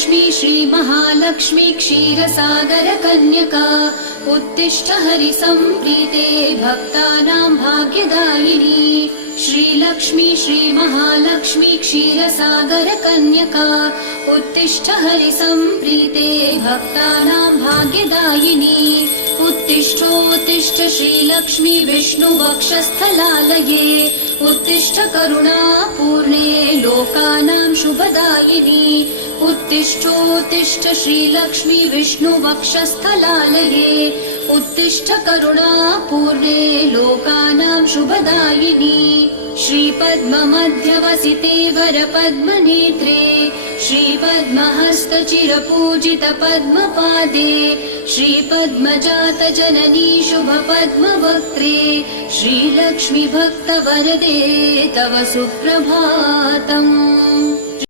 श्रीलक्ष्मी श्रीमहालक्ष्मी क्षीरसागरकन्यका उत्तिष्ठ हरिसम्प्रीते भक्तानां भाग्यदायिनी। श्रीलक्ष्मी श्रीमहालक्ष्मी क्षीरसागरकन्यका उत्तिष्ठ हरिसम्प्रीते भक्तानां भाग्यदायिनी। उत्तिष्ठोत्तिष्ठ श्रीलक्ष्मी विष्णुवक्षस्थलालये उत्तिष्ठ करुणापूर्णे लोकानां शुभदायिनी। उत्तिष्ठोत्तिष्ठ श्रीलक्ष्मी विष्णुवक्षस्थलालये उत्तिष्ठ करुणापूर्णे लोकानां शुभदायिनी। श्रीपद्ममध्यवसिते वरपद्मनेत्रे श्रीपद्महस्तचिरपूजितपद्मपादे श्रीपद्मजातजननी शुभपद्मवक्त्रे श्रीलक्ष्मी भक्तवरदे तव सुप्रभातम्।